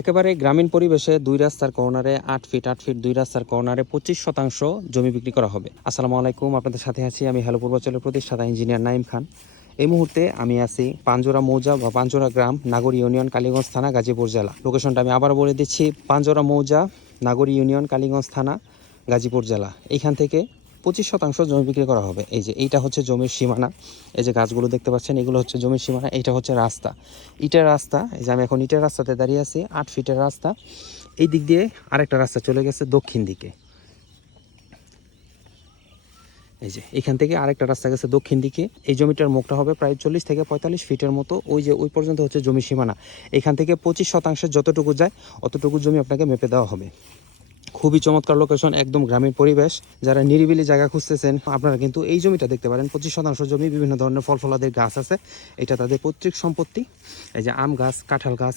একেবারে গ্রামীণ পরিবেশে 2 রাস্তার কর্নারে 8 ফিট 8 ফিট 2 রাস্তার কর্নারে 25% জমি বিক্রি করা হবে। আসসালামু আলাইকুম, আপনাদের সাথে আছি আমি হ্যালো পূর্বাঞ্চলের প্রতিষ্ঠাতা ইঞ্জিনিয়ার নাইম খান। এই মুহূর্তে আমি আছি পাঞ্জোরা মৌজা বা পাঞ্জোরা গ্রাম, নাগর ইউনিয়ন, কালীগঞ্জ থানা, গাজীপুর জেলা। লোকেশনটা আমি আবার বলে দিচ্ছি, পাঞ্জোরা মৌজা, নাগর ইউনিয়ন, কালীগঞ্জ থানা, গাজীপুর জেলা। এইখান থেকে 25% জমি বিক্রি করা হবে। এই যে এইটা হচ্ছে জমির সীমানা, এই যে গাছগুলো দেখতে পাচ্ছেন, এগুলো হচ্ছে জমির সীমানা। এইটা হচ্ছে রাস্তা, ইটের রাস্তা। এই যে আমি এখন ইটের রাস্তাতে দাঁড়িয়ে আছি, 8 ফিটের রাস্তা। এই দিক দিয়ে আরেকটা রাস্তা চলে গেছে দক্ষিণ দিকে। এই যে এখান থেকে আরেকটা রাস্তা গেছে দক্ষিণ দিকে। এই জমিটার মুখটা হবে প্রায় 40 থেকে 45 ফিটের মতো। ওই যে ওই পর্যন্ত হচ্ছে জমির সীমানা। এখান থেকে 25% যতটুকু যায় অতটুকু জমি আপনাকে মেপে দেওয়া হবে। খুবই চমৎকার লোকেশন, একদম গ্রামীণ পরিবেশ। যারা নিরিবিলি জায়গা খুঁজতেছেন আপনারা কিন্তু এই জমিটা দেখতে পারেন। 25% জমি, বিভিন্ন ধরনের ফল ফলাদের গাছ আছে। এটা তাদের পৈতৃক সম্পত্তি। এই যে আম গাছ, কাঁঠাল গাছ,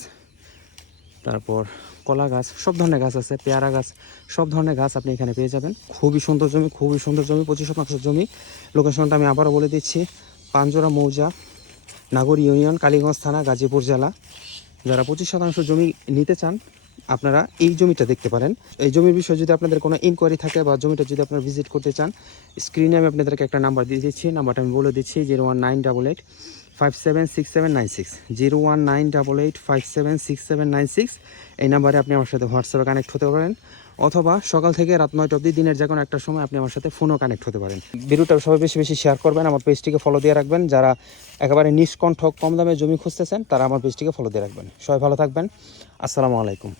তারপর কলা গাছ, সব ধরনের গাছ আছে, পেয়ারা গাছ, সব ধরনের গাছ আপনি এখানে পেয়ে যাবেন। খুবই সুন্দর জমি, খুবই সুন্দর জমি, 25% জমি। লোকেশনটা আমি আবারও বলে দিচ্ছি, পাঞ্জোরা মৌজা, নাগর ইউনিয়ন, কালীগঞ্জ থানা, গাজীপুর জেলা। যারা 25% জমি নিতে চান আপনারা এই জমিটা দেখতে পারেন। এই জমির বিষয়ে যদি আপনাদের কোনো ইনকোয়ারি থাকে বা জমিটা যদি আপনারা ভিজিট করতে চান, স্ক্রিনে আমি আপনাদেরকে একটা নাম্বার দিয়ে দিচ্ছি। নাম্বারটা আমি বলে দিচ্ছি, 01988576796, 01988576796। এই নাম্বারে আপনি আমার সাথে হোয়াটসঅ্যাপে কানেক্ট হতে পারেন, অথবা সকাল থেকে রাত 9টা অবধি দিনের যে কোনো একটা সময় আপনি আমার সাথে ফোনও কানেক্ট হতে পারেন। ভিডিওটা সবাই বেশি বেশি শেয়ার করবেন, আমার পেজটিকে ফলো দিয়ে রাখবেন। যারা একেবারে নিষ্কণ্ঠক কম দামে জমি খুঁজতেছেন তারা আমার পেজটিকে ফলো দিয়ে রাখবেন। সবাই ভালো থাকবেন, আসসালামু আলাইকুম।